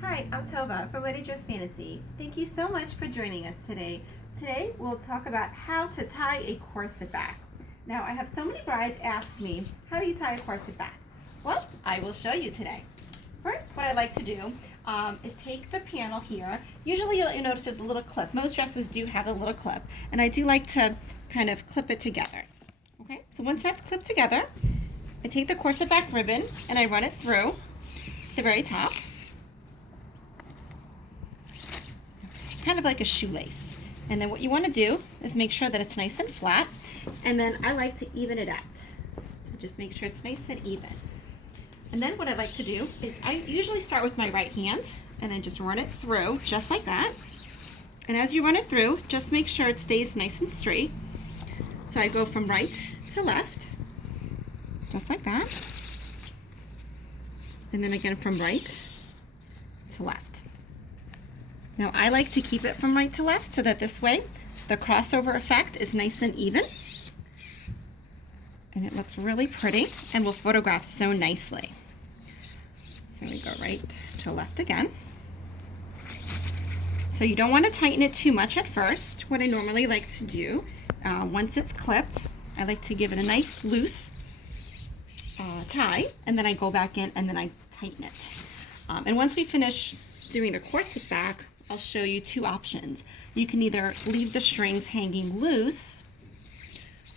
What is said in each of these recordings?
Hi, I'm Tova from Wedding Dress Fantasy. Thank you so much for joining us today. Today we'll talk about how to tie a corset back. Now I have so many brides ask me, how do you tie a corset back? Well, I will show you today. First, what I like to do is take the panel here. Usually you'll notice there's a little clip. Most dresses do have a little clip, and I do like to kind of clip it together. Okay, so once that's clipped together, I take the corset back ribbon and I run it through the very top. Kind of like a shoelace. And then what you want to do is make sure that it's nice and flat, and then I like to even it out. So just make sure it's nice and even. And then what I like to do is I usually start with my right hand and then just run it through just like that. And as you run it through, just make sure it stays nice and straight. So I go from right to left, just like that. And then again from right to left. Now I like to keep it from right to left so that this way the crossover effect is nice and even. And it looks really pretty and will photograph so nicely. So we go right to left again. So you don't want to tighten it too much at first. What I normally like to do, once it's clipped, I like to give it a nice loose tie, and then I go back in and then I tighten it. And once we finish doing the corset back, I'll show you two options. You can either leave the strings hanging loose,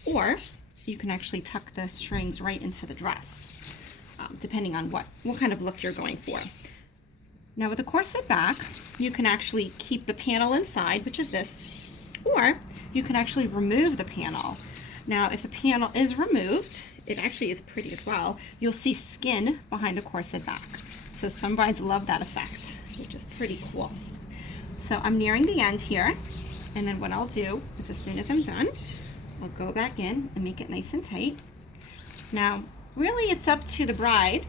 or you can actually tuck the strings right into the dress, depending on what kind of look you're going for. Now with the corset back, you can actually keep the panel inside, which is this, or you can actually remove the panel. Now if the panel is removed, it actually is pretty as well. You'll see skin behind the corset back. So some brides love that effect, which is pretty cool. So I'm nearing the end here, and then what I'll do is as soon as I'm done, I'll go back in and make it nice and tight. Now, really it's up to the bride.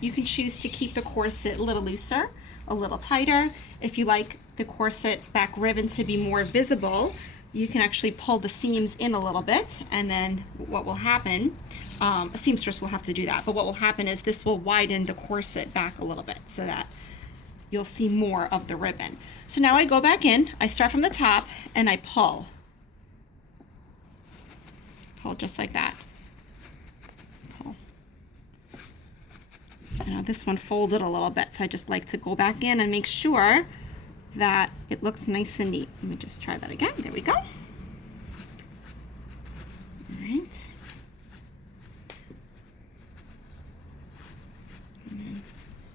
You can choose to keep the corset a little looser, a little tighter. If you like the corset back ribbon to be more visible, you can actually pull the seams in a little bit, and then what will happen, a seamstress will have to do that, but what will happen is this will widen the corset back a little bit so that you'll see more of the ribbon. So now I go back in, I start from the top, and I pull. Pull just like that. Pull. Now this one folded a little bit, so I just like to go back in and make sure that it looks nice and neat. Let me just try that again. There we go. All right.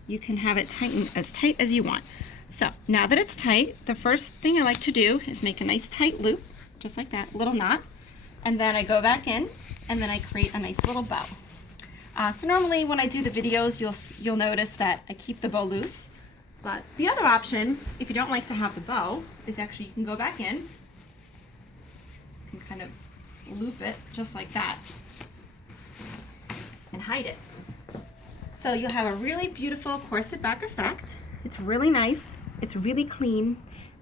You can have it tightened as tight as you want. So now that it's tight, the first thing I like to do is make a nice tight loop, just like that, little knot, and then I go back in and then I create a nice little bow. So normally when I do the videos, you'll notice that I keep the bow loose, but the other option, if you don't like to have the bow, is actually you can go back in, you can kind of loop it just like that and hide it. So you'll have a really beautiful corset back effect. It's really nice, it's really clean,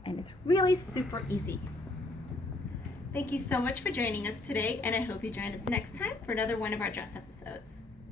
and it's really super easy. Thank you so much for joining us today, and I hope you join us next time for another one of our dress episodes.